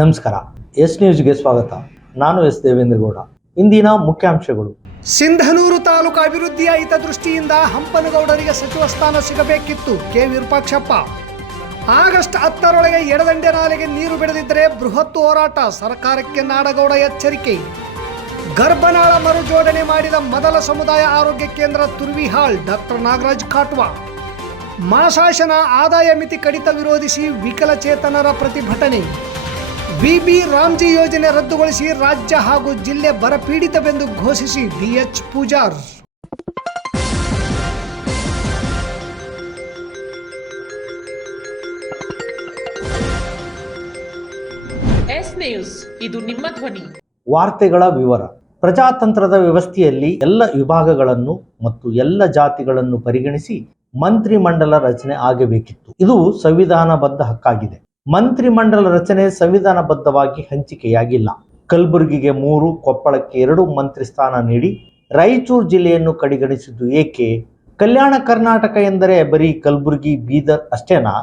ನಮಸ್ಕಾರ. ಎಸ್ ನ್ಯೂಸ್ಗೆ ಸ್ವಾಗತ. ನಾನು ಎಸ್ ದೇವೇಂದ್ರಗೌಡ. ಇಂದಿನ ಮುಖ್ಯಾಂಶಗಳು. ಸಿಂಧನೂರು ತಾಲೂಕು ಅಭಿವೃದ್ಧಿಯ ಹಿತದೃಷ್ಟಿಯಿಂದ ಹಂಪನಗೌಡರಿಗೆ ಸಚಿವ ಸ್ಥಾನ ಸಿಗಬೇಕಿತ್ತು. ಕೆ ವಿರೂಪಾಕ್ಷಪ್ಪ. ಆಗಸ್ಟ್ 10ರೊಳಗೆ ಎಡದಂಡೆ ನಾಲೆಗೆ ನೀರು ಬಿಡದಿದ್ದರೆ ಬೃಹತ್ ಹೋರಾಟ. ಸರ್ಕಾರಕ್ಕೆ ನಾಡಗೌಡ ಎಚ್ಚರಿಕೆ. ಗರ್ಭನಾಳ ಮರು ಜೋಡಣೆ ಮಾಡಿದ ಮೊದಲ ಸಮುದಾಯ ಆರೋಗ್ಯ ಕೇಂದ್ರ ತುರ್ವಿಹಾಳ್. ಡಾಕ್ಟರ್ ನಾಗರಾಜ್ ಕಾಟ್ವಾ. ಮಹಾಶಾಸನ ಆದಾಯ ಮಿತಿ ಕಡಿತ ವಿರೋಧಿಸಿ ವಿಕಲಚೇತನರ ಪ್ರತಿಭಟನೆ. ಬಿಬಿ ರಾಮ್ಜಿ ಯೋಜನೆ ರದ್ದುಗೊಳಿಸಿ ರಾಜ್ಯ ಹಾಗೂ ಜಿಲ್ಲೆ ಬರಪೀಡಿತವೆಂದು ಘೋಷಿಸಿ ಡಿಎಚ್ ಪೂಜಾರ್. ಎಸ್ ನ್ಯೂಸ್, ಇದು ನಿಮ್ಮ ಧ್ವನಿ. ವಾರ್ತೆಗಳ ವಿವರ. ಪ್ರಜಾತಂತ್ರದ ವ್ಯವಸ್ಥೆಯಲ್ಲಿ ಎಲ್ಲ ವಿಭಾಗಗಳನ್ನು ಮತ್ತು ಎಲ್ಲ ಜಾತಿಗಳನ್ನು ಪರಿಗಣಿಸಿ ಮಂತ್ರಿಮಂಡಲ ರಚನೆ ಆಗಬೇಕಿತ್ತು. ಇದು ಸಂವಿಧಾನಬದ್ಧ ಹಕ್ಕಾಗಿದೆ. ಮಂತ್ರಿಮಂಡಲ ರಚನೆ ಸಂವಿಧಾನಬದ್ಧವಾಗಿ ಹಂಚಿಕೆಯಾಗಿಲ್ಲ. ಕಲಬುರಗಿಗೆ 3, ಕೊಪ್ಪಳಕ್ಕೆ 2 ಮಂತ್ರಿ ಸ್ಥಾನ ನೀಡಿ ರಾಯಚೂರು ಜಿಲ್ಲೆಯನ್ನು ಕಡೆಗಣಿಸಿದ್ದು ಏಕೆ? ಕಲ್ಯಾಣ ಕರ್ನಾಟಕ ಎಂದರೆ ಬರೀ ಕಲಬುರಗಿ, ಬೀದರ್ ಅಷ್ಟೇನಾ?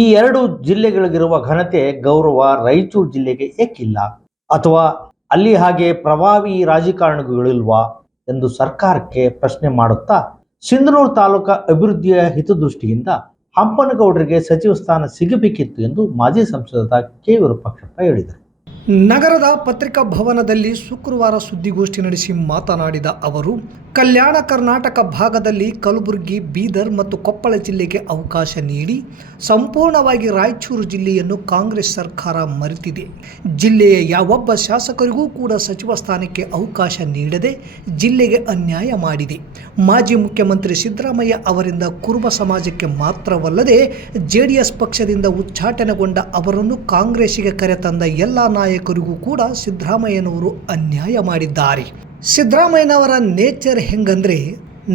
ಈ 2 ಜಿಲ್ಲೆಗಳಿಗಿರುವ ಘನತೆ, ಗೌರವ ರಾಯಚೂರು ಜಿಲ್ಲೆಗೆ ಏಕಿಲ್ಲ? ಅಥವಾ ಅಲ್ಲಿ ಹಾಗೆ ಪ್ರಭಾವಿ ರಾಜಕಾರಣಿಗಳಿಲ್ವಾ ಎಂದು ಸರ್ಕಾರಕ್ಕೆ ಪ್ರಶ್ನೆ ಮಾಡುತ್ತಾ ಸಿಂಧನೂರು ತಾಲೂಕಾ ಅಭಿವೃದ್ಧಿಯ ಹಿತದೃಷ್ಟಿಯಿಂದ ಹಂಪನಗೌಡರಿಗೆ ಸಚಿವ ಸ್ಥಾನ ಸಿಗಬೇಕಿತ್ತು ಎಂದು ಮಾಜಿ ಸಂಸದ ಕೆ ವಿರೂಪಾಕ್ಷಪ್ಪ ಹೇಳಿದರು. ನಗರದ ಪತ್ರಿಕಾ ಭವನದಲ್ಲಿ ಶುಕ್ರವಾರ ಸುದ್ದಿಗೋಷ್ಠಿ ನಡೆಸಿ ಮಾತನಾಡಿದ ಅವರು, ಕಲ್ಯಾಣ ಕರ್ನಾಟಕ ಭಾಗದಲ್ಲಿ ಕಲಬುರಗಿ, ಬೀದರ್ ಮತ್ತು ಕೊಪ್ಪಳ ಜಿಲ್ಲೆಗೆ ಅವಕಾಶ ನೀಡಿ ಸಂಪೂರ್ಣವಾಗಿ ರಾಯಚೂರು ಜಿಲ್ಲೆಯನ್ನು ಕಾಂಗ್ರೆಸ್ ಸರ್ಕಾರ ಮರೆತಿದೆ. ಜಿಲ್ಲೆಯ ಯಾವೊಬ್ಬ ಶಾಸಕರಿಗೂ ಕೂಡ ಸಚಿವ ಸ್ಥಾನಕ್ಕೆ ಅವಕಾಶ ನೀಡದೆ ಜಿಲ್ಲೆಗೆ ಅನ್ಯಾಯ ಮಾಡಿದೆ. ಮಾಜಿ ಮುಖ್ಯಮಂತ್ರಿ ಸಿದ್ದರಾಮಯ್ಯ ಅವರಿಂದ ಕುರುಬ ಸಮಾಜಕ್ಕೆ ಮಾತ್ರವಲ್ಲದೆ ಜೆಡಿಎಸ್ ಪಕ್ಷದಿಂದ ಉಚ್ಚಾಟನೆಗೊಂಡ ಅವರನ್ನು ಕಾಂಗ್ರೆಸ್ಸಿಗೆ ಕರೆತಂದ ಎಲ್ಲ ನಾಯಕರಿಗೂ ಕೂಡ ಸಿದ್ದರಾಮಯ್ಯನವರು ಅನ್ಯಾಯ ಮಾಡಿದ್ದಾರೆ. ಸಿದ್ದರಾಮಯ್ಯನವರ ನೇಚರ್ ಹೆಂಗಂದ್ರೆ,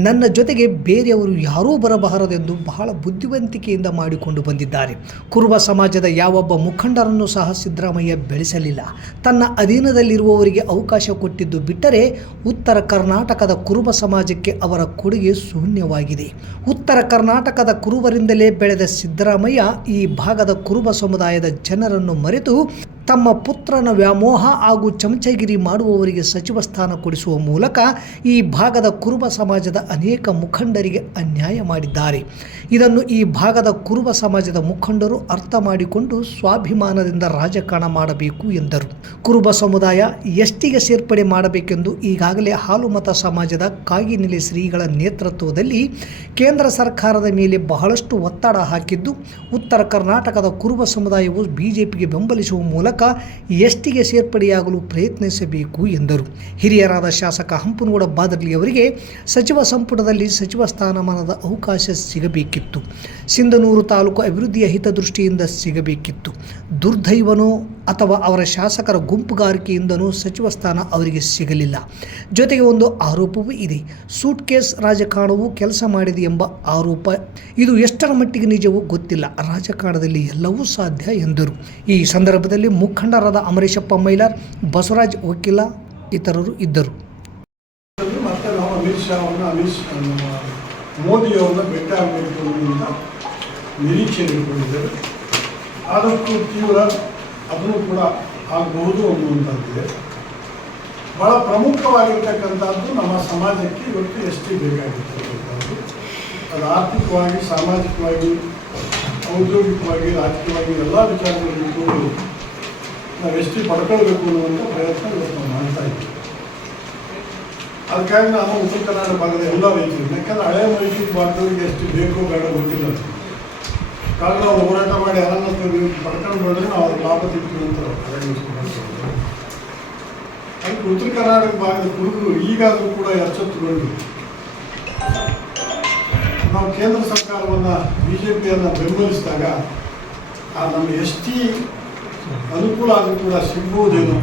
ನನ್ನ ಜೊತೆಗೆ ಬೇರೆಯವರು ಯಾರೂ ಬರಬಾರದೆಂದು ಬಹಳ ಬುದ್ಧಿವಂತಿಕೆಯಿಂದ ಮಾಡಿಕೊಂಡು ಬಂದಿದ್ದಾರೆ. ಕುರುಬ ಸಮಾಜದ ಯಾವೊಬ್ಬ ಮುಖಂಡರನ್ನು ಸಹ ಸಿದ್ದರಾಮಯ್ಯ ಬೆಳೆಸಲಿಲ್ಲ. ತನ್ನ ಅಧೀನದಲ್ಲಿರುವವರಿಗೆ ಅವಕಾಶ ಕೊಟ್ಟಿದ್ದು ಬಿಟ್ಟರೆ ಉತ್ತರ ಕರ್ನಾಟಕದ ಕುರುಬ ಸಮಾಜಕ್ಕೆ ಅವರ ಕೊಡುಗೆ ಶೂನ್ಯವಾಗಿದೆ. ಉತ್ತರ ಕರ್ನಾಟಕದ ಕುರುಬರಿಂದಲೇ ಬೆಳೆದ ಸಿದ್ದರಾಮಯ್ಯ ಈ ಭಾಗದ ಕುರುಬ ಸಮುದಾಯದ ಜನರನ್ನು ಮರೆತು ತಮ್ಮ ಪುತ್ರನ ವ್ಯಾಮೋಹ ಹಾಗೂ ಚಮಚಗಿರಿ ಮಾಡುವವರಿಗೆ ಸಚಿವ ಸ್ಥಾನ ಕೊಡಿಸುವ ಮೂಲಕ ಈ ಭಾಗದ ಕುರುಬ ಸಮಾಜದ ಅನೇಕ ಮುಖಂಡರಿಗೆ ಅನ್ಯಾಯ ಮಾಡಿದ್ದಾರೆ. ಇದನ್ನು ಈ ಭಾಗದ ಕುರುಬ ಸಮಾಜದ ಮುಖಂಡರು ಅರ್ಥ ಮಾಡಿಕೊಂಡು ಸ್ವಾಭಿಮಾನದಿಂದ ರಾಜಕಾರಣ ಮಾಡಬೇಕು ಎಂದರು. ಕುರುಬ ಸಮುದಾಯ ಎಸ್ಟಿಗೆ ಸೇರ್ಪಡೆ ಮಾಡಬೇಕೆಂದು ಈಗಾಗಲೇ ಹಾಲುಮತ ಸಮಾಜದ ಕಾಗಿನೆಲೆ ಶ್ರೀಗಳ ನೇತೃತ್ವದಲ್ಲಿ ಕೇಂದ್ರ ಸರ್ಕಾರದ ಮೇಲೆ ಬಹಳಷ್ಟು ಒತ್ತಡ ಹಾಕಿದ್ದು, ಉತ್ತರ ಕರ್ನಾಟಕದ ಕುರುಬ ಸಮುದಾಯವು ಬಿಜೆಪಿಗೆ ಬೆಂಬಲಿಸುವ ಮೂಲಕ ಎಸ್ಟಿಗೆ ಸೇರ್ಪಡೆಯಾಗಲು ಪ್ರಯತ್ನಿಸಬೇಕು ಎಂದರು. ಹಿರಿಯರಾದ ಶಾಸಕ ಹಂಪನಗೌಡ ಬಾದರ್ಲಿ ಅವರಿಗೆ ಸಚಿವ ಸಂಪುಟದಲ್ಲಿ ಸಚಿವ ಸ್ಥಾನಮಾನದ ಅವಕಾಶ ಸಿಗಬೇಕಿತ್ತು. ಸಿಂಧನೂರು ತಾಲೂಕು ಅಭಿವೃದ್ಧಿಯ ಹಿತದೃಷ್ಟಿಯಿಂದ ಸಿಗಬೇಕಿತ್ತು. ದುರ್ದೈವನೋ ಅಥವಾ ಅವರ ಶಾಸಕರ ಗುಂಪುಗಾರಿಕೆಯಿಂದನೋ ಸಚಿವ ಸ್ಥಾನ ಅವರಿಗೆ ಸಿಗಲಿಲ್ಲ. ಜೊತೆಗೆ ಒಂದು ಆರೋಪವೂ ಇದೆ. ಸೂಟ್ ಕೇಸ್ ರಾಜಕಾರಣವು ಕೆಲಸ ಮಾಡಿದೆ ಎಂಬ ಆರೋಪ. ಇದು ಎಷ್ಟರ ಮಟ್ಟಿಗೆ ನಿಜವೂ ಗೊತ್ತಿಲ್ಲ. ರಾಜಕಾರಣದಲ್ಲಿ ಎಲ್ಲವೂ ಸಾಧ್ಯ ಎಂದರು. ಈ ಸಂದರ್ಭದಲ್ಲಿ ಮುಖಂಡರಾದ ಅಮರೇಶಪ್ಪ ಮೈಲಾರ್, ಬಸವರಾಜ್ ವಕೀಲ ಇತರರು ಇದ್ದರು. ಮತ್ತೆ ನಾವು ಅಮಿತ್ ಶಾ ಮೋದಿಯವರನ್ನ ಭೇಟಿ ಆಗಬೇಕು ಅಂತ ನಿರೀಕ್ಷೆ ಇಟ್ಕೊಂಡಿದ್ದೇವೆ. ಆದಷ್ಟು ತೀವ್ರ ಅದನ್ನು ಕೂಡ ಆಗಬಹುದು ಅನ್ನುವಂಥದ್ದಿದೆ. ಭಾಳ ಪ್ರಮುಖವಾಗಿರ್ತಕ್ಕಂಥದ್ದು ನಮ್ಮ ಸಮಾಜಕ್ಕೆ ಇವತ್ತು ಎಸ್ಟಿ ಬೇಕಾಗಿರ್ತಕ್ಕಂಥದ್ದು. ಅದು ಆರ್ಥಿಕವಾಗಿ, ಸಾಮಾಜಿಕವಾಗಿ, ಔದ್ಯೋಗಿಕವಾಗಿ, ರಾಜಕೀಯವಾಗಿ ಎಲ್ಲ ವಿಚಾರಗಳಲ್ಲಿ ಕೂಡ ನಾವು ಎಸ್ಟಿ ಪಡ್ಕೊಳ್ಬೇಕು ಅನ್ನುವಂಥ ಪ್ರಯತ್ನ ಇವತ್ತು ನಾವು ಮಾಡ್ತಾ ಇದ್ದೀವಿ. ಅದಕ್ಕಾಗಿ ನಾನು ಉತ್ತರ ಕರ್ನಾಟಕ ಭಾಗದ ಎಲ್ಲ ರೈತರು, ಯಾಕಂದರೆ ಹಳೆ ಮೈಸೂರು ಭಾಗದವರಿಗೆ ಎಷ್ಟು ಬೇಕೋ ಬೇಡ ಗೊತ್ತಿಲ್ಲ. ಕಾರಣ ನಾವು ಹೋರಾಟ ಮಾಡಿ ಯಾರನ್ನ ಪಡ್ಕೊಂಡು ಬಂದರೆ ನಾವು ಅದಕ್ಕೆ ಲಾಭ ತಿಂತೀವಿ ಅಂತ ಅದಕ್ಕೆ ಉತ್ತರ ಕರ್ನಾಟಕ ಭಾಗದ ಕುರುಬರು ಈಗಾದರೂ ಕೂಡ ಎಚ್ಚೆತ್ತುಕೊಂಡು ನಾವು ಕೇಂದ್ರ ಸರ್ಕಾರವನ್ನು, ಬಿಜೆಪಿಯನ್ನು ಬೆಂಬಲಿಸಿದಾಗ ನಮ್ಮ ಎಸ್ಟಿ ಅನುಕೂಲ ಆದರೂ ಕೂಡ ಸಿಗ್ಬೋದೇನೋ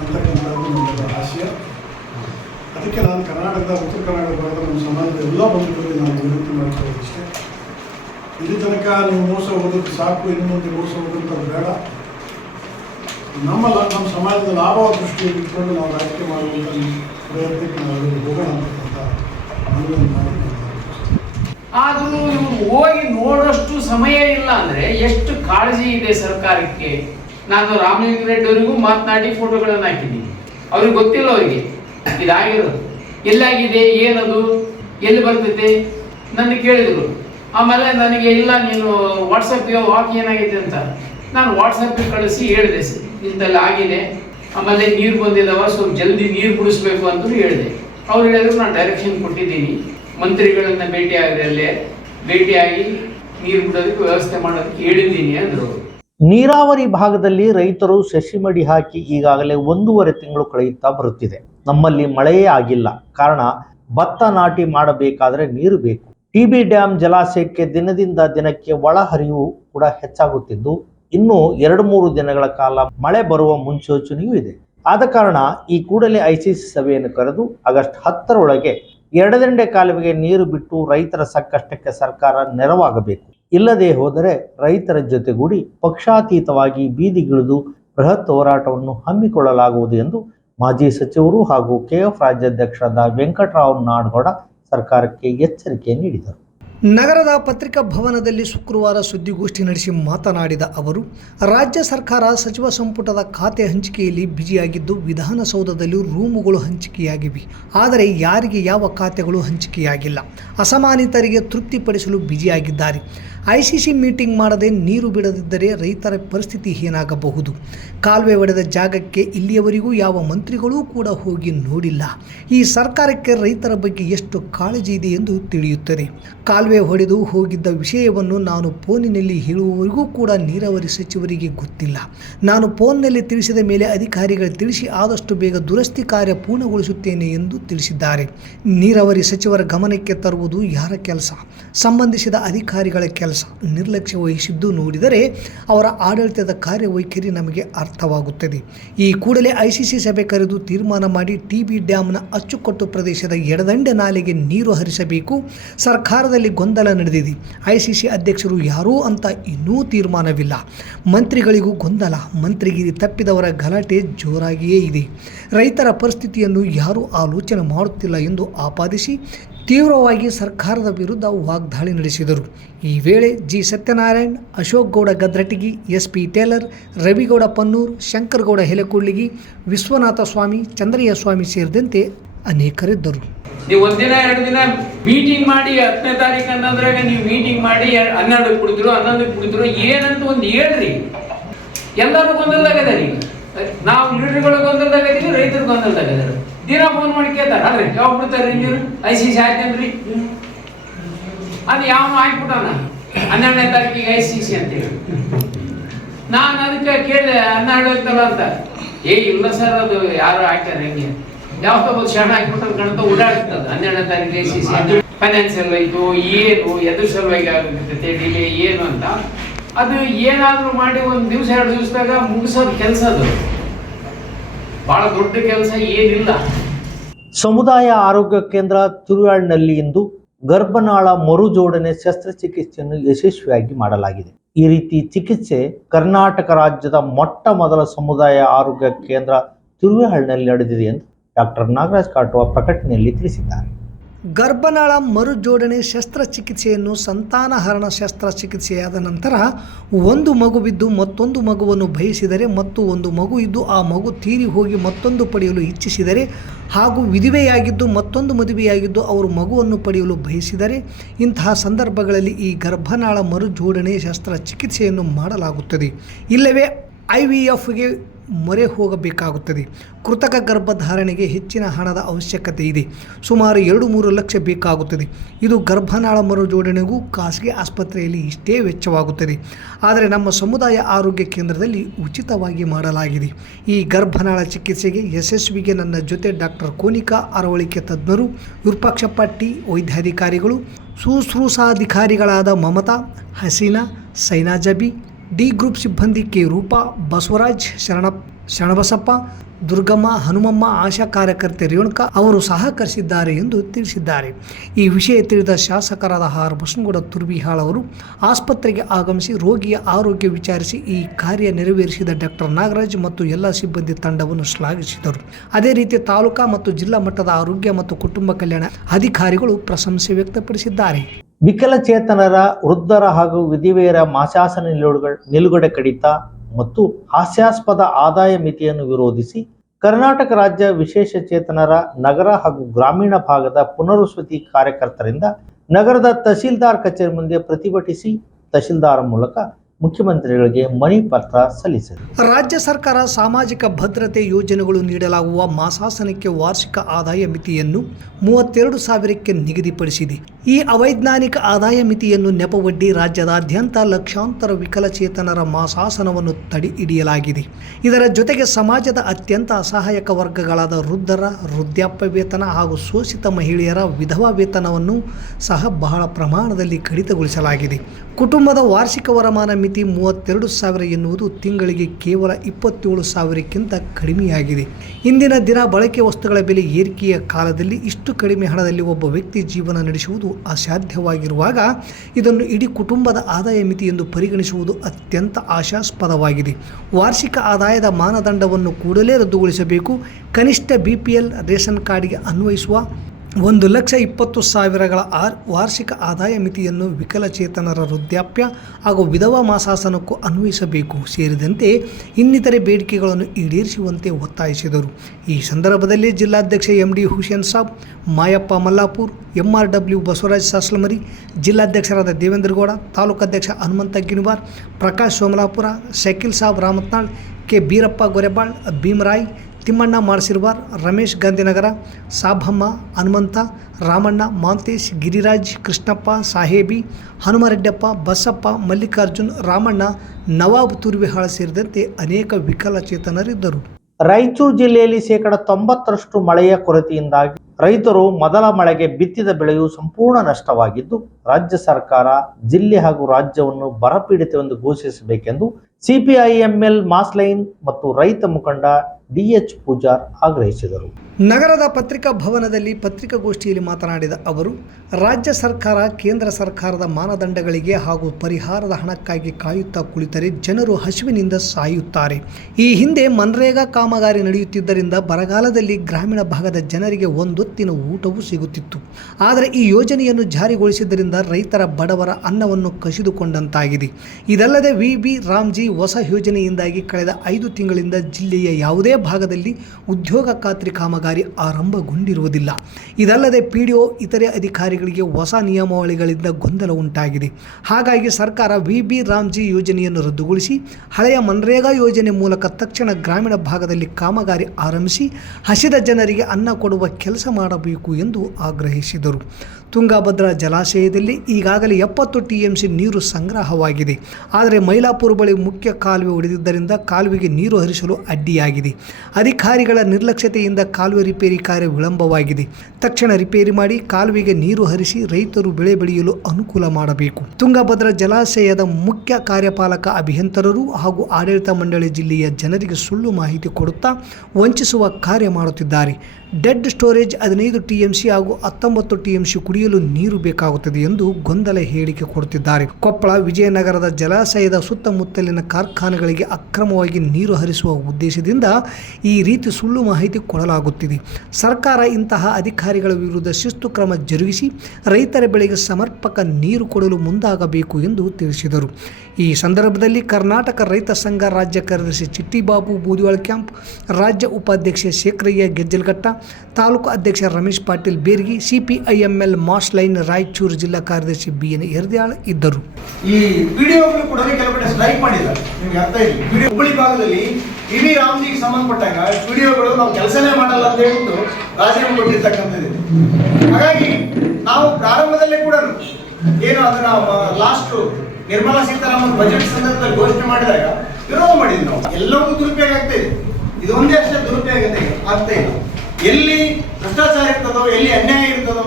ಅಂತಕ್ಕಂಥದ್ದು ನನ್ನ ಆಶಯ. ಅದಕ್ಕೆ ನಾನು ಕರ್ನಾಟಕದ ಉತ್ತರ ಕರ್ನಾಟಕ ಭಾಗದ ನಮ್ಮ ಸಮಾಜದ ಎಲ್ಲ ಬಂಧುಗಳಿಗೆ ನಾನು ವಿನಂತಿ ಮಾಡ್ಕೊಳ್ಳೋದು ಇಷ್ಟೇ. ಇಲ್ಲಿ ತನಕ ನೀವು ಮೋಸ ಹೋಗೋದು ಸಾಕು, ಇನ್ನು ಮುಂದೆ ಮೋಸ ಹೋಗೋದು ಬೇಡ. ನಮ್ಮ ಸಮಾಜದ ಲಾಭ ದೃಷ್ಟಿಯಲ್ಲಿ ಇಟ್ಕೊಂಡು ನಾವು ರಾಜಕೀಯ ಮಾಡುವಂಥ ಪ್ರಯತ್ನಕ್ಕೆ ನಾವು ಹೋಗೋಣ ಅಂತಕ್ಕಂಥ ಮನವಿಯನ್ನು ಮಾಡಿ. ಆದರೂ ಇವರು ಹೋಗಿ ನೋಡೋಷ್ಟು ಸಮಯ ಇಲ್ಲ ಅಂದ್ರೆ ಎಷ್ಟು ಕಾಳಜಿ ಇದೆ ಸರ್ಕಾರಕ್ಕೆ? ನಾನು ರಾಮಲಿಂಗ ರೆಡ್ಡಿ ಅವರಿಗೂ ಮಾತನಾಡಿ ಫೋಟೋಗಳನ್ನು ಹಾಕಿದ್ದೀನಿ. ಅವ್ರಿಗೆ ಗೊತ್ತಿಲ್ಲ, ಅವರಿಗೆ ಇದಾಗಿರೋದು ಎಲ್ಲಾಗಿದೆ, ಏನದು, ಎಲ್ಲಿ ಬರ್ತೈತೆ ನನ್ನ ಕೇಳಿದರು. ಆಮೇಲೆ ನನಗೆ ಇಲ್ಲ ನೀನು ವಾಟ್ಸಪ್ಗೆ ವಾಕ್ ಏನಾಗಿದೆ ಅಂತ ನಾನು ವಾಟ್ಸಪ್ಗೆ ಕಳಿಸಿ ಹೇಳಿದೆ, ಇಂಥಲ್ಲಿ ಆಗಿದೆ, ಆಮೇಲೆ ನೀರು ಬಂದಿದ್ದಾವ, ಸ್ವಲ್ಪ ಜಲ್ದಿ ನೀರು ಬಿಡಿಸ್ಬೇಕು ಅಂತ ಹೇಳಿದೆ. ಅವ್ರು ಹೇಳಿದ್ರು ನಾನು ಡೈರೆಕ್ಷನ್ ಕೊಟ್ಟಿದ್ದೀನಿ, ಮಂತ್ರಿಗಳನ್ನ ಭೇಟಿಯಾಗಿ ನೀರು ಬಿಡೋದಕ್ಕೆ ವ್ಯವಸ್ಥೆ ಮಾಡೋದಕ್ಕೆ ಹೇಳಿದ್ದೀನಿ ಅಂದರು. ನೀರಾವರಿ ಭಾಗದಲ್ಲಿ ರೈತರು ಸಸಿಮಡಿ ಹಾಕಿ ಈಗಾಗಲೇ 1.5 ತಿಂಗಳು ಕಳೆಯುತ್ತಾ ಬರುತ್ತಿದೆ. ನಮ್ಮಲ್ಲಿ ಮಳೆಯೇ ಆಗಿಲ್ಲ. ಕಾರಣ ಭತ್ತ ನಾಟಿ ಮಾಡಬೇಕಾದ್ರೆ ನೀರು ಬೇಕು. ಟಿಬಿ ಡ್ಯಾಂ ಜಲಾಶಯಕ್ಕೆ ದಿನದಿಂದ ದಿನಕ್ಕೆ ಒಳಹರಿವು ಕೂಡ ಹೆಚ್ಚಾಗುತ್ತಿದ್ದು ಇನ್ನು 2-3 ದಿನಗಳ ಕಾಲ ಮಳೆ ಬರುವ ಮುನ್ಸೂಚನೆಯೂ ಇದೆ. ಆದ ಕಾರಣ ಈ ಕೂಡಲೇ ಐಸಿಸಿ ಸಭೆಯನ್ನು ಕರೆದು ಆಗಸ್ಟ್ 10ರೊಳಗೆ ಎಡದಂಡೆ ಕಾಲುವೆಗೆ ನೀರು ಬಿಟ್ಟು ರೈತರ ಸಂಕಷ್ಟಕ್ಕೆ ಸರ್ಕಾರ ನೆರವಾಗಬೇಕು. ಇಲ್ಲದೆ ಹೋದರೆ ರೈತರ ಜೊತೆಗೂಡಿ ಪಕ್ಷಾತೀತವಾಗಿ ಬೀದಿಗಿಳಿದು ಬೃಹತ್ ಹೋರಾಟವನ್ನು ಹಮ್ಮಿಕೊಳ್ಳಲಾಗುವುದು ಎಂದು ಮಾಜಿ ಸಚಿವರು ಹಾಗೂ ಕೆಎಫ್ ರಾಜ್ಯಾಧ್ಯಕ್ಷರಾದ ವೆಂಕಟರಾವ್ ನಾಡಗೌಡ ಸರ್ಕಾರಕ್ಕೆ ಎಚ್ಚರಿಕೆ ನೀಡಿದರು. ನಗರದ ಪತ್ರಿಕಾ ಭವನದಲ್ಲಿ ಶುಕ್ರವಾರ ಸುದ್ದಿಗೋಷ್ಠಿ ನಡೆಸಿ ಮಾತನಾಡಿದ ಅವರು, ರಾಜ್ಯ ಸರ್ಕಾರ ಸಚಿವ ಸಂಪುಟದ ಖಾತೆ ಹಂಚಿಕೆಯಲ್ಲಿ ಬಿಜಿಯಾಗಿದ್ದು ವಿಧಾನಸೌಧದಲ್ಲಿ ರೂಮುಗಳು ಹಂಚಿಕೆಯಾಗಿವೆ. ಆದರೆ ಯಾರಿಗೆ ಯಾವ ಖಾತೆಗಳು ಹಂಚಿಕೆಯಾಗಿಲ್ಲ. ಅಸಮಾನಿತರಿಗೆ ತೃಪ್ತಿಪಡಿಸಲು ಬಿಜಿಯಾಗಿದ್ದಾರೆ. ಐಸಿಸಿ ಮೀಟಿಂಗ್ ಮಾಡದೆ ನೀರು ಬಿಡದಿದ್ದರೆ ರೈತರ ಪರಿಸ್ಥಿತಿ ಏನಾಗಬಹುದು? ಕಾಲುವೆ ಒಡೆದ ಜಾಗಕ್ಕೆ ಇಲ್ಲಿಯವರೆಗೂ ಯಾವ ಮಂತ್ರಿಗಳೂ ಕೂಡ ಹೋಗಿ ನೋಡಿಲ್ಲ. ಈ ಸರ್ಕಾರಕ್ಕೆ ರೈತರ ಬಗ್ಗೆ ಎಷ್ಟು ಕಾಳಜಿ ಇದೆ ಎಂದು ತಿಳಿಯುತ್ತದೆ. ಕಾಲುವೆ ಹೊಡೆದು ಹೋಗಿದ್ದ ವಿಷಯವನ್ನು ನಾನು ಫೋನಿನಲ್ಲಿ ಹೇಳುವವರೆಗೂ ಕೂಡ ನೀರಾವರಿ ಸಚಿವರಿಗೆ ಗೊತ್ತಿಲ್ಲ. ನಾನು ಫೋನ್ನಲ್ಲಿ ತಿಳಿಸಿದ ಮೇಲೆ ಅಧಿಕಾರಿಗಳು ತಿಳಿಸಿ ಆದಷ್ಟು ಬೇಗ ದುರಸ್ತಿ ಕಾರ್ಯ ಪೂರ್ಣಗೊಳಿಸುತ್ತೇನೆ ಎಂದು ತಿಳಿಸಿದ್ದಾರೆ. ನೀರಾವರಿ ಸಚಿವರ ಗಮನಕ್ಕೆ ತರುವುದು ಯಾರ ಕೆಲಸ? ಸಂಬಂಧಿಸಿದ ಅಧಿಕಾರಿಗಳ ಕೆಲಸ. ನಿರ್ಲಕ್ಷ್ಯ ವಹಿಸಿದ್ದು ನೋಡಿದರೆ ಅವರ ಆಡಳಿತದ ಕಾರ್ಯವೈಖರಿ ನಮಗೆ ಅರ್ಥವಾಗುತ್ತದೆ. ಈ ಕೂಡಲೇ ಐಸಿಸಿ ಸಭೆ ಕರೆದು ತೀರ್ಮಾನ ಮಾಡಿ ಟಿಬಿ ಡ್ಯಾಂನ ಅಚ್ಚುಕಟ್ಟು ಪ್ರದೇಶದ ಎಡದಂಡೆ ನಾಲೆಗೆ ನೀರು ಹರಿಸಬೇಕು. ಸರ್ಕಾರದಲ್ಲಿ ಗೊಂದಲ ನಡೆದಿದೆ. ಐಸಿಸಿ ಅಧ್ಯಕ್ಷರು ಯಾರೂ ಅಂತ ಇನ್ನೂ ತೀರ್ಮಾನವಿಲ್ಲ. ಮಂತ್ರಿಗಳಿಗೂ ಗೊಂದಲ. ಮಂತ್ರಿಗಿರಿ ತಪ್ಪಿದವರ ಗಲಾಟೆ ಜೋರಾಗಿಯೇ ಇದೆ. ರೈತರ ಪರಿಸ್ಥಿತಿಯನ್ನು ಯಾರೂ ಆಲೋಚನೆ ಮಾಡುತ್ತಿಲ್ಲ ಎಂದು ಆಪಾದಿಸಿ ತೀವ್ರವಾಗಿ ಸರ್ಕಾರದ ವಿರುದ್ಧ ವಾಗ್ದಾಳಿ ನಡೆಸಿದರು. ಈ ವೇಳೆ G Satyanarayan, Ashok Gowda Gadratagi, SP. Taylor, Ravigowda Pannur, Shankargowda Helekolligi, Vishwanatha Swami, Chandrayya Swami ಸೇರಿದಂತೆ ಅನೇಕರಿದ್ದರು. ನೀವು 1-2 ದಿನ ಮೀಟಿಂಗ್ ಮಾಡಿ 10ನೇ ತಾರೀಕು ಅನ್ನೋದ್ರಾಗ ನೀವು ಮೀಟಿಂಗ್ ಮಾಡಿ 12ಕ್ಕೆ ಬಿಡ್ತಿರೋ 11ಕ್ಕೆ ಬಿಡ್ತಿರೋ ಏನಂತ ಒಂದು ಹೇಳ್ರಿ. ಎಲ್ಲರೂ ಗೊಂದಲದಾಗದಾರಿ. ನಾವು ಲೀಡರ್ಗಳು ಗೊಂದಲದಾಗದೀವಿ, ರೈತರು ಗೊಂದಲದಾಗದಾರ. ದಿನ ಫೋನ್ ಮಾಡಿ ಕೇಳ್ತಾರ, ಅಲ್ರಿ ಯಾವ ಬಿಡ್ತಾರ್ರಿ ನೀರು? ಐಸಿಸಿ ಆಯ್ತೇನ್ರಿ? ಅದು ಯಾವ ಹಾಕ್ಬಿಟ್ಟಾನ 12ನೇ ತಾರೀಕಿಗೆ ಐಸಿಸಿ ಅಂತೇಳಿ. ನಾನು ಅದಕ್ಕೆ ಕೇಳಿದೆ 12 ಇರ್ತಲ್ಲ ಅಂತ. ಇಲ್ಲ ಸರ್, ಅದು ಯಾರು ಹಾಕ್ಯಾರ ಹೆಂಗೆ ಯಾವತ್ತೋ ಒಂದು ಶರಣ ಹಾಕ್ಬಿಟ್ಟು ಗಣತ ಓಡಾಡ್ತದ. 12ನೇ ತಾರೀಕು ಐಸಿಸಿ ಫೈನಾನ್ಸಿಯಲ್ ಆಯ್ತು, ಏನು ಎದುರು ಸಲುವಾಗಿ ಆಗುತ್ತೆ ಡಿಲೇ ಏನು ಅಂತ. ಅದು ಏನಾದರೂ ಮಾಡಿ 1 ದಿವಸ 2 ದಿವಸದಾಗ ಮುಗಿಸೋದು ಕೆಲಸ. ಅದು ಬಹಳ ದೊಡ್ಡ ಕೆಲಸ ಏನಿಲ್ಲ. ಸಮುದಾಯ ಆರೋಗ್ಯ ಕೇಂದ್ರ ತುರುವಾಳ್ನಲ್ಲಿ ಇಂದು ಗರ್ಭನಾಳ ಮರುಜೋಡಣೆ ಶಸ್ತ್ರಚಿಕಿತ್ಸೆಯನ್ನು ಯಶಸ್ವಿಯಾಗಿ ಮಾಡಲಾಗಿದೆ. ಈ ರೀತಿ ಚಿಕಿತ್ಸೆ ಕರ್ನಾಟಕ ರಾಜ್ಯದ ಮೊಟ್ಟ ಮೊದಲ ಸಮುದಾಯ ಆರೋಗ್ಯ ಕೇಂದ್ರ ತುರುವೇಹಳ್ಳಿನಲ್ಲಿ ನಡೆದಿದೆ ಎಂದು ಡಾಕ್ಟರ್ ನಾಗರಾಜ್ ಕಾಟುವ ಪ್ರಕಟಣೆಯಲ್ಲಿ ತಿಳಿಸಿದ್ದಾರೆ. ಗರ್ಭನಾಳ ಮರುಜೋಡಣೆ ಶಸ್ತ್ರಚಿಕಿತ್ಸೆಯನ್ನು ಸಂತಾನಹರಣ ಶಸ್ತ್ರಚಿಕಿತ್ಸೆಯಾದ ನಂತರ ಒಂದು ಮಗುವಿದ್ದು ಮತ್ತೊಂದು ಮಗುವನ್ನು ಬಯಸಿದರೆ ಮತ್ತು ಒಂದು ಮಗು ಇದ್ದು ಆ ಮಗು ತೀರಿ ಹೋಗಿ ಮತ್ತೊಂದು ಪಡೆಯಲು ಇಚ್ಛಿಸಿದರೆ ಹಾಗೂ ವಿಧವೆಯಾಗಿದ್ದು ಮತ್ತೊಂದು ಮದುವೆಯಾಗಿದ್ದು ಅವರು ಮಗುವನ್ನು ಪಡೆಯಲು ಬಯಸಿದರೆ ಇಂತಹ ಸಂದರ್ಭಗಳಲ್ಲಿ ಈ ಗರ್ಭನಾಳ ಮರುಜೋಡಣೆ ಶಸ್ತ್ರಚಿಕಿತ್ಸೆಯನ್ನು ಮಾಡಲಾಗುತ್ತದೆ. ಇಲ್ಲವೇ IVFಗೆ ಮೊರೆ ಹೋಗಬೇಕಾಗುತ್ತದೆ. ಕೃತಕ ಗರ್ಭಧಾರಣೆಗೆ ಹೆಚ್ಚಿನ ಹಣದ ಅವಶ್ಯಕತೆ ಇದೆ. ಸುಮಾರು 2-3 ಲಕ್ಷ ಬೇಕಾಗುತ್ತದೆ. ಇದು ಗರ್ಭನಾಳ ಮರುಜೋಡಣೆಗೂ ಖಾಸಗಿ ಆಸ್ಪತ್ರೆಯಲ್ಲಿ ಇಷ್ಟೇ ವೆಚ್ಚವಾಗುತ್ತದೆ. ಆದರೆ ನಮ್ಮ ಸಮುದಾಯ ಆರೋಗ್ಯ ಕೇಂದ್ರದಲ್ಲಿ ಉಚಿತವಾಗಿ ಮಾಡಲಾಗಿದೆ. ಈ ಗರ್ಭನಾಳ ಚಿಕಿತ್ಸೆಗೆ ಯಶಸ್ವಿಗೆ ನನ್ನ ಜೊತೆ ಡಾಕ್ಟರ್ ಕೋನಿಕಾ ಅರವಳಿಕೆ ತಜ್ಞರು, ವಿರೂಪಾಕ್ಷಪ್ಪ ಟಿ ವೈದ್ಯಾಧಿಕಾರಿಗಳು, ಶುಶ್ರೂಷಾಧಿಕಾರಿಗಳಾದ ಮಮತಾ, ಹಸೀನಾ, ಸೈನಾ ಜಬಿ, ಡಿ ಗ್ರೂಪ್ ಸಿಬ್ಬಂದಿ ಕೆ ರೂಪಾ, ಬಸವರಾಜ್, ಶರಣಬಸಪ್ಪ, ದುರ್ಗಮ್ಮ, ಹನುಮಮ್ಮ, ಆಶಾ ಕಾರ್ಯಕರ್ತೆ ರೇಣುಕಾ ಅವರು ಸಹಕರಿಸಿದ್ದಾರೆ ಎಂದು ತಿಳಿಸಿದ್ದಾರೆ. ಈ ವಿಷಯ ತಿಳಿದ ಶಾಸಕರಾದ ಆರ್ ಬಸನಗೌಡ ತುರ್ಬಿಹಾಳ್ ಅವರು ಆಸ್ಪತ್ರೆಗೆ ಆಗಮಿಸಿ ರೋಗಿಯ ಆರೋಗ್ಯ ವಿಚಾರಿಸಿ ಈ ಕಾರ್ಯ ನೆರವೇರಿಸಿದ ಡಾಕ್ಟರ್ ನಾಗರಾಜ್ ಮತ್ತು ಎಲ್ಲ ಸಿಬ್ಬಂದಿ ತಂಡವನ್ನು ಶ್ಲಾಘಿಸಿದರು. ಅದೇ ರೀತಿ ತಾಲೂಕಾ ಮತ್ತು ಜಿಲ್ಲಾ ಮಟ್ಟದ ಆರೋಗ್ಯ ಮತ್ತು ಕುಟುಂಬ ಕಲ್ಯಾಣ ಅಧಿಕಾರಿಗಳು ಪ್ರಶಂಸೆ ವ್ಯಕ್ತಪಡಿಸಿದ್ದಾರೆ. ವಿಕಲಚೇತನರ, ವೃದ್ಧರ ಹಾಗೂ ವಿಧವೆಯರ ಮಾಸಾಸನ ನಿಲುಗಡೆ ಕಡಿತ, ಮತ್ತು ಹಾಸ್ಯಾಸ್ಪದ ಆದಾಯ ಮಿತಿಯನ್ನು ವಿರೋಧಿಸಿ ಕರ್ನಾಟಕ ರಾಜ್ಯ ವಿಶೇಷಚೇತನರ ನಗರ ಹಾಗೂ ಗ್ರಾಮೀಣ ಭಾಗದ ಪುನರ್ವಸತಿ ಕಾರ್ಯಕರ್ತರಿಂದ ನಗರದ ತಹಸೀಲ್ದಾರ್ ಕಚೇರಿ ಮುಂದೆ ಪ್ರತಿಭಟಿಸಿ ತಹಸೀಲ್ದಾರ್ ಮೂಲಕ ಮುಖ್ಯಮಂತ್ರಿಗಳಿಗೆ ಮನವಿ ಪತ್ರ ಸಲ್ಲಿಸಿದರು. ರಾಜ್ಯ ಸರ್ಕಾರ ಸಾಮಾಜಿಕ ಭದ್ರತೆ ಯೋಜನೆಗಳು ನೀಡಲಾಗುವ ಮಾಸಾಸನಕ್ಕೆ ವಾರ್ಷಿಕ ಆದಾಯ ಮಿತಿಯನ್ನು 32,000ಕ್ಕೆ ನಿಗದಿಪಡಿಸಿದೆ. ಈ ಅವೈಜ್ಞಾನಿಕ ಆದಾಯ ಮಿತಿಯನ್ನು ನೆಪವೊಡ್ಡಿ ರಾಜ್ಯದಾದ್ಯಂತ ಲಕ್ಷಾಂತರ ವಿಕಲಚೇತನರ ಮಾಸಾಸನವನ್ನು ತಡೆ ಹಿಡಿಯಲಾಗಿದೆ. ಇದರ ಜೊತೆಗೆ ಸಮಾಜದ ಅತ್ಯಂತ ಅಸಹಾಯಕ ವರ್ಗಗಳಾದ ವೃದ್ಧರ ವೃದ್ಧಾಪ್ಯ ವೇತನ ಹಾಗೂ ಶೋಷಿತ ಮಹಿಳೆಯರ ವಿಧವಾ ವೇತನವನ್ನು ಸಹ ಬಹಳ ಪ್ರಮಾಣದಲ್ಲಿ ಕಡಿತಗೊಳಿಸಲಾಗಿದೆ. ಕುಟುಂಬದ ವಾರ್ಷಿಕ ವರಮಾನ ಮಿತಿ 32,000 ಎನ್ನುವುದು ತಿಂಗಳಿಗೆ ಕೇವಲ 27,000ಕ್ಕಿಂತ ಕಡಿಮೆಯಾಗಿದೆ. ಇಂದಿನ ದಿನ ಬಳಕೆ ವಸ್ತುಗಳ ಬೆಲೆ ಏರಿಕೆಯ ಕಾಲದಲ್ಲಿ ಇಷ್ಟು ಕಡಿಮೆ ಹಣದಲ್ಲಿ ಒಬ್ಬ ವ್ಯಕ್ತಿ ಜೀವನ ನಡೆಸುವುದು ಅಸಾಧ್ಯವಾಗಿರುವಾಗ ಇದನ್ನು ಇಡೀ ಕುಟುಂಬದ ಆದಾಯ ಮಿತಿ ಎಂದು ಪರಿಗಣಿಸುವುದು ಅತ್ಯಂತ ಆಶಾಸ್ಪದವಾಗಿದೆ. ವಾರ್ಷಿಕ ಆದಾಯದ ಮಾನದಂಡವನ್ನು ಕೂಡಲೇ ರದ್ದುಗೊಳಿಸಬೇಕು. ಕನಿಷ್ಠ BPL ರೇಷನ್ ಕಾರ್ಡ್ಗೆ ಅನ್ವಯಿಸುವ 1,20,000ಗಳ ವಾರ್ಷಿಕ ಆದಾಯ ಮಿತಿಯನ್ನು ವಿಕಲಚೇತನರ ವೃದ್ಧಾಪ್ಯ ಹಾಗೂ ವಿಧವಾ ಮಾಸಾಸನಕ್ಕೂ ಅನ್ವಯಿಸಬೇಕು ಸೇರಿದಂತೆ ಇನ್ನಿತರೆ ಬೇಡಿಕೆಗಳನ್ನು ಈಡೇರಿಸುವಂತೆ ಒತ್ತಾಯಿಸಿದರು. ಈ ಸಂದರ್ಭದಲ್ಲಿ ಜಿಲ್ಲಾಧ್ಯಕ್ಷ MD ಹುಸೇನ್ ಸಾಬ್, ಮಾಯಪ್ಪ ಮಲ್ಲಾಪುರ್, MRW ಬಸವರಾಜ್ ಸಾಸ್ಲಮರಿ, ಜಿಲ್ಲಾಧ್ಯಕ್ಷರಾದ ದೇವೇಂದ್ರಗೌಡ, ತಾಲೂಕಾಧ್ಯಕ್ಷ ಹನುಮಂತ ಗಿಣಿವಾರ್, ಪ್ರಕಾಶ್ ಸೋಮಲಾಪುರ, ಶಕೀಲ್ ಸಾಬ್ ರಾಮತ್ನಾಳ್, ಕೆ ಬೀರಪ್ಪ ಗೊರೆಬಾಳ್, ಭೀಮರಾಯ್, ತಿಮ್ಮಣ್ಣ ಮಾರ್ಸಿರ್ವಾರ್, ರಮೇಶ್ ಗಾಂಧಿನಗರ, ಸಾಬಮ್ಮ, ಹನುಮಂತ, ರಾಮಣ್ಣ, ಮಾಂತೇಶ್, ಗಿರಿರಾಜ್, ಕೃಷ್ಣಪ್ಪ, ಸಾಹೇಬಿ, ಹನುಮರೆಡ್ಡಪ್ಪ, ಬಸಪ್ಪ, ಮಲ್ಲಿಕಾರ್ಜುನ್, ರಾಮಣ್ಣ, ನವಾಬ್ ತುರ್ವಿಹಾಳ ಸೇರಿದಂತೆ ಅನೇಕ ವಿಕಲಚೇತನರಿದ್ದರು. ರಾಯಚೂರು ಜಿಲ್ಲೆಯಲ್ಲಿ 90% ಮಳೆಯ ಕೊರತೆಯಿಂದಾಗಿ ರೈತರು ಮೊದಲ ಮಳೆಗೆ ಬಿತ್ತಿದ ಬೆಳೆಯು ಸಂಪೂರ್ಣ ನಷ್ಟವಾಗಿದ್ದು, ರಾಜ್ಯ ಸರ್ಕಾರ ಜಿಲ್ಲೆ ಹಾಗೂ ರಾಜ್ಯವನ್ನು ಬರಪೀಡಿತವೆಂದು ಘೋಷಿಸಬೇಕೆಂದು CPIML ಮಾಸ್ ಲೈನ್ ಮತ್ತು ರೈತ ಮುಖಂಡ DH ಪೂಜಾರ್ ಆಗ್ರಹಿಸಿದರು. ನಗರದ ಪತ್ರಿಕಾ ಭವನದಲ್ಲಿ ಪತ್ರಿಕಾಗೋಷ್ಠಿಯಲ್ಲಿ ಮಾತನಾಡಿದ ಅವರು, ರಾಜ್ಯ ಸರ್ಕಾರ ಕೇಂದ್ರ ಸರ್ಕಾರದ ಮಾನದಂಡಗಳಿಗೆ ಹಾಗೂ ಪರಿಹಾರದ ಹಣಕ್ಕಾಗಿ ಕಾಯುತ್ತಾ ಕುಳಿತರೆ ಜನರು ಹಸಿವಿನಿಂದ ಸಾಯುತ್ತಾರೆ. ಈ ಹಿಂದೆ ಮನ್ರೇಗಾ ಕಾಮಗಾರಿ ನಡೆಯುತ್ತಿದ್ದರಿಂದ ಬರಗಾಲದಲ್ಲಿ ಗ್ರಾಮೀಣ ಭಾಗದ ಜನರಿಗೆ ಒಂದೊತ್ತಿನ ಊಟವೂ ಸಿಗುತ್ತಿತ್ತು. ಆದರೆ ಈ ಯೋಜನೆಯನ್ನು ಜಾರಿಗೊಳಿಸಿದ್ದರಿಂದ ರೈತರ ಬಡವರ ಅನ್ನವನ್ನು ಕಸಿದುಕೊಂಡಂತಾಗಿದೆ. ಇದಲ್ಲದೆ VB ರಾಮ್ಜಿ ಹೊಸ ಯೋಜನೆಯಿಂದಾಗಿ ಕಳೆದ 5 ತಿಂಗಳಿಂದ ಜಿಲ್ಲೆಯ ಯಾವುದೇ ಭಾಗದಲ್ಲಿ ಉದ್ಯೋಗ ಖಾತ್ರಿ ಕಾಮಗಾರಿ ಆರಂಭಗೊಂಡಿರುವುದಿಲ್ಲ. ಇದಲ್ಲದೆ PDO ಇತರೆ ಅಧಿಕಾರಿಗಳಿಗೆ ಹೊಸ ನಿಯಮಾವಳಿಗಳಿಂದ ಗೊಂದಲ ಉಂಟಾಗಿದೆ. ಹಾಗಾಗಿ ಸರ್ಕಾರ VB ರಾಮ್ಜಿ ಯೋಜನೆಯನ್ನು ರದ್ದುಗೊಳಿಸಿ ಹಳೆಯ ಮನ್ರೇಗಾ ಯೋಜನೆ ಮೂಲಕ ತಕ್ಷಣ ಗ್ರಾಮೀಣ ಭಾಗದಲ್ಲಿ ಕಾಮಗಾರಿ ಆರಂಭಿಸಿ ಹಸಿದ ಜನರಿಗೆ ಅನ್ನ ಕೊಡುವ ಕೆಲಸ ಮಾಡಬೇಕು ಎಂದು ಆಗ್ರಹಿಸಿದರು. ತುಂಗಭದ್ರಾ ಜಲಾಶಯದಲ್ಲಿ ಈಗಾಗಲೇ 70 TMC ನೀರು ಸಂಗ್ರಹವಾಗಿದೆ. ಆದರೆ ಮೈಲಾಪುರ ಬಳಿ ಮುಖ್ಯ ಕಾಲುವೆ ಒಡೆದಿದ್ದರಿಂದ ಕಾಲುವೆಗೆ ನೀರು ಹರಿಸಲು ಅಡ್ಡಿಯಾಗಿದೆ. ಅಧಿಕಾರಿಗಳ ನಿರ್ಲಕ್ಷ್ಯತೆಯಿಂದ ಕಾಲುವೆ ರಿಪೇರಿ ಕಾರ್ಯ ವಿಳಂಬವಾಗಿದೆ. ತಕ್ಷಣ ರಿಪೇರಿ ಮಾಡಿ ಕಾಲುವೆಗೆ ನೀರು ಹರಿಸಿ ರೈತರು ಬೆಳೆ ಬೆಳೆಯಲು ಅನುಕೂಲ ಮಾಡಬೇಕು. ತುಂಗಭದ್ರಾ ಜಲಾಶಯದ ಮುಖ್ಯ ಕಾರ್ಯಪಾಲಕ ಅಭಿಯಂತರರು ಹಾಗೂ ಆಡಳಿತ ಮಂಡಳಿ ಜಿಲ್ಲೆಯ ಜನರಿಗೆ ಸುಳ್ಳು ಮಾಹಿತಿ ಕೊಡುತ್ತಾ ವಂಚಿಸುವ ಕಾರ್ಯ ಮಾಡುತ್ತಿದ್ದಾರೆ. ಡೆಡ್ ಸ್ಟೋರೇಜ್ 15 TMC ಹಾಗೂ 19 TMC ಕುಡಿಯಲು ನೀರು ಬೇಕಾಗುತ್ತದೆ ಎಂದು ಗೊಂದಲ ಹೇಳಿಕೆ ಕೊಡುತ್ತಿದ್ದಾರೆ. ಕೊಪ್ಪಳ, ವಿಜಯನಗರದ ಜಲಾಶಯದ ಸುತ್ತಮುತ್ತಲಿನ ಕಾರ್ಖಾನೆಗಳಿಗೆ ಅಕ್ರಮವಾಗಿ ನೀರು ಹರಿಸುವ ಉದ್ದೇಶದಿಂದ ಈ ರೀತಿ ಸುಳ್ಳು ಮಾಹಿತಿ ಕೊಡಲಾಗುತ್ತಿದೆ. ಸರ್ಕಾರ ಇಂತಹ ಅಧಿಕಾರಿಗಳ ವಿರುದ್ಧ ಶಿಸ್ತು ಕ್ರಮ ಜರುಗಿಸಿ ರೈತರ ಬೆಳೆಗೆ ಸಮರ್ಪಕ ನೀರು ಕೊಡಲು ಮುಂದಾಗಬೇಕು ಎಂದು ತಿಳಿಸಿದರು. ಈ ಸಂದರ್ಭದಲ್ಲಿ ಕರ್ನಾಟಕ ರೈತ ಸಂಘ ರಾಜ್ಯ ಕಾರ್ಯದರ್ಶಿ ಚಿಟ್ಟಿಬಾಬು ಬೂದಿವಾಳ ಕ್ಯಾಂಪ್, ರಾಜ್ಯ ಉಪಾಧ್ಯಕ್ಷ ಶೇಖರಯ್ಯ ಗೆಜ್ಜಲ್ಘಟ್ಟ, ತಾಲೂಕು ಅಧ್ಯಕ್ಷ Ramesh Patil Bergi, CPIML mass line Raichur ಜಿಲ್ಲಾ ಕಾರ್ಯದರ್ಶಿ BN ಯರ್ದ್ಯಾಳ್ ಇದ್ದರು. ಈ ವಿಡಿಯೋಗಳು ಕೂಡ ಕೆಲವು ಕಡೆ ಸ್ಟ್ರೈಕ್ ಮಾಡಿದ್ದಾರೆ. ನಿಮ್ಗೆ ಅರ್ಥ ಇಲ್ಲ. ವಿಡಿಯೋ ಹುಬ್ಬಳ್ಳಿ ಭಾಗದಲ್ಲಿ VB ರಾಮ್ಜಿಗೆ ಸಂಬಂಧಪಟ್ಟಾಗ ವಿಡಿಯೋಗಳು ನಾವು ಕೆಲಸನೇ ಮಾಡಲ್ಲ ಅಂತ ಹೇಳ್ಬಿಟ್ಟು ರಾಜೀನಾಮೆ ಕೊಟ್ಟಿರ್ತಕ್ಕಂಥದ್ದು. ಹಾಗಾಗಿ ನಾವು ಪ್ರಾರಂಭದಲ್ಲೇ ಕೂಡ ಏನು ಅದನ್ನ ಲಾಸ್ಟ್ ನಿರ್ಮಲಾ ಸೀತಾರಾಮನ್ ಬಜೆಟ್ ಸಂದರ್ಭದಲ್ಲಿ ಘೋಷಣೆ ಮಾಡಿದಾಗ ವಿರೋಧ ಮಾಡಿದ್ವಿ ನಾವು. ಎಲ್ಲವೂ ದುರುಪಯೋಗ ಆಗ್ತಾ ಇದೆ. ಇದು ಒಂದೇ ಅಷ್ಟೇ ದುರುಪಯೋಗ ಆಗ್ತಾ ಇಲ್ಲ. ಎಲ್ಲಿ ಭ್ರಷ್ಟಾಚಾರ ಇರ್ತದೋ, ಎಲ್ಲಿ ಅನ್ಯಾಯ ಇರ್ತದೋ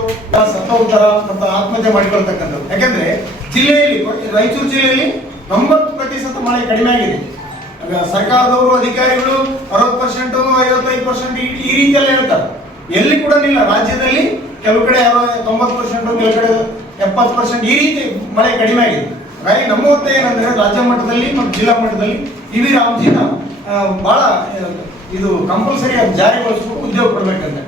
ಸತ್ತ ಉತ್ತರ ಮತ್ತು ಆತ್ಮಹತ್ಯೆ ಮಾಡಿಕೊಳ್ತಕ್ಕಂಥದ್ದು. ಯಾಕಂದ್ರೆ ಜಿಲ್ಲೆಯಲ್ಲಿ, ರಾಯಚೂರು ಜಿಲ್ಲೆಯಲ್ಲಿ 90% ಮಳೆ ಕಡಿಮೆ ಆಗಿದೆ. ಸರ್ಕಾರದವರು, ಅಧಿಕಾರಿಗಳು 60%, 55% ಈ ರೀತಿಯೆಲ್ಲ ಹೇಳ್ತಾರೆ. ಎಲ್ಲಿ ಕೂಡ ಇಲ್ಲ. ರಾಜ್ಯದಲ್ಲಿ ಕೆಲವು ಕಡೆ 90%, ಕೆಲವು ಕಡೆ 70% ಈ ರೀತಿ ಮಳೆ ಕಡಿಮೆ ಆಗಿದೆ. ಹಾಗಾಗಿ ನಮ್ಮ ಒತ್ತಾಯ ಏನಂದ್ರೆ ರಾಜ್ಯ ಮಟ್ಟದಲ್ಲಿ ಮತ್ತು ಜಿಲ್ಲಾ ಮಟ್ಟದಲ್ಲಿ VB ರಾಮ್ಜಿನ ಬಹಳ ಇದು ಕಂಪಲ್ಸರಿ ಜಾರಿಗೊಳಿಸಬೇಕು, ಉದ್ಯೋಗ ಕೊಡಬೇಕಂತ.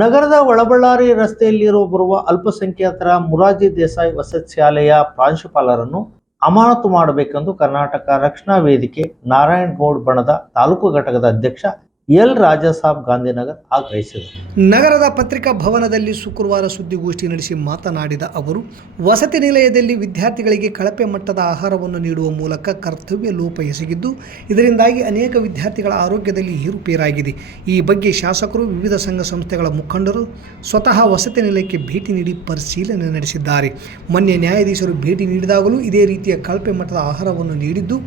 ನಗರದ ಒಳಬಳ್ಳಾರಿ ರಸ್ತೆಯಲ್ಲಿರುವ ಬರುವ ಅಲ್ಪಸಂಖ್ಯಾತರ ಮುರಾರ್ಜಿ ದೇಸಾಯಿ ವಸತಿ ಶಾಲೆಯ ಪ್ರಾಂಶುಪಾಲರನ್ನು ಅಮಾನತು ಮಾಡಬೇಕೆಂದು ಕರ್ನಾಟಕ ರಕ್ಷಣಾ ವೇದಿಕೆ ನಾರಾಯಣಗೌಡ ಬಣದ ತಾಲೂಕು ಘಟಕದ ಅಧ್ಯಕ್ಷ ಎಲ್ ರಾಜಾಸಾಬ್ ಗಾಂಧಿನಗರ್ ಆಗ್ರಹಿಸಿದರು. ನಗರದ ಪತ್ರಿಕಾ ಭವನದಲ್ಲಿ ಶುಕ್ರವಾರ ಸುದ್ದಿಗೋಷ್ಠಿ ನಡೆಸಿ ಮಾತನಾಡಿದ ಅವರು, ವಸತಿ ನಿಲಯದಲ್ಲಿ ವಿದ್ಯಾರ್ಥಿಗಳಿಗೆ ಕಳಪೆ ಮಟ್ಟದ ಆಹಾರವನ್ನು ನೀಡುವ ಮೂಲಕ ಕರ್ತವ್ಯ ಲೋಪ ಎಸಗಿದ್ದು, ಇದರಿಂದಾಗಿ ಅನೇಕ ವಿದ್ಯಾರ್ಥಿಗಳ ಆರೋಗ್ಯದಲ್ಲಿ ಏರುಪೇರಾಗಿದೆ. ಈ ಬಗ್ಗೆ ಶಾಸಕರು, ವಿವಿಧ ಸಂಘ ಸಂಸ್ಥೆಗಳ ಮುಖಂಡರು ಸ್ವತಃ ವಸತಿ ನಿಲಯಕ್ಕೆ ಭೇಟಿ ನೀಡಿ ಪರಿಶೀಲನೆ ನಡೆಸಿದ್ದಾರೆ. ಮೊನ್ನೆ ನ್ಯಾಯಾಧೀಶರು ಭೇಟಿ ನೀಡಿದಾಗಲೂ ಇದೇ ರೀತಿಯ ಕಳಪೆ ಮಟ್ಟದ ಆಹಾರವನ್ನು ನೀಡಿದ್ದು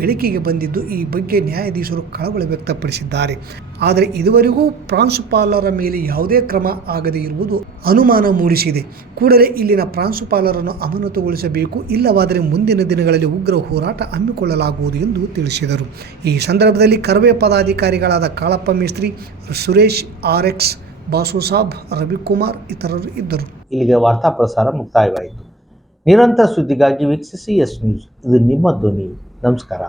ಬೆಳಕಿಗೆ ಬಂದಿದ್ದು, ಈ ಬಗ್ಗೆ ನ್ಯಾಯಾಧೀಶರು ಕಳವಳ ವ್ಯಕ್ತಪಡಿಸಿದ್ದಾರೆ. ಆದರೆ ಇದುವರೆಗೂ ಪ್ರಾಂಶುಪಾಲರ ಮೇಲೆ ಯಾವುದೇ ಕ್ರಮ ಆಗದೇ ಇರುವುದು ಅನುಮಾನ ಮೂಡಿಸಿದೆ. ಕೂಡಲೇ ಇಲ್ಲಿನ ಪ್ರಾಂಶುಪಾಲರನ್ನು ಅಮಾನತುಗೊಳಿಸಬೇಕು, ಇಲ್ಲವಾದರೆ ಮುಂದಿನ ದಿನಗಳಲ್ಲಿ ಉಗ್ರ ಹೋರಾಟ ಹಮ್ಮಿಕೊಳ್ಳಲಾಗುವುದು ಎಂದು ತಿಳಿಸಿದರು. ಈ ಸಂದರ್ಭದಲ್ಲಿ ಕರವೇ ಪದಾಧಿಕಾರಿಗಳಾದ ಕಾಳಪ್ಪ ಮೇಸ್ತ್ರಿ, ಸುರೇಶ್ RX, ಬಾಸುಸಾಬ್, ರವಿಕುಮಾರ್ ಇತರರು ಇದ್ದರು. ಇಲ್ಲಿಗೆ ವಾರ್ತಾ ಪ್ರಸಾರ ಮುಕ್ತಾಯವಾಯಿತು. ನಿರಂತರ ಸುದ್ದಿಗಾಗಿ ವೀಕ್ಷಿಸಿ ಎಸ್ ನ್ಯೂಸ್. ಇದು ನಿಮ್ಮ ಧ್ವನಿ. ನಮಸ್ಕಾರ.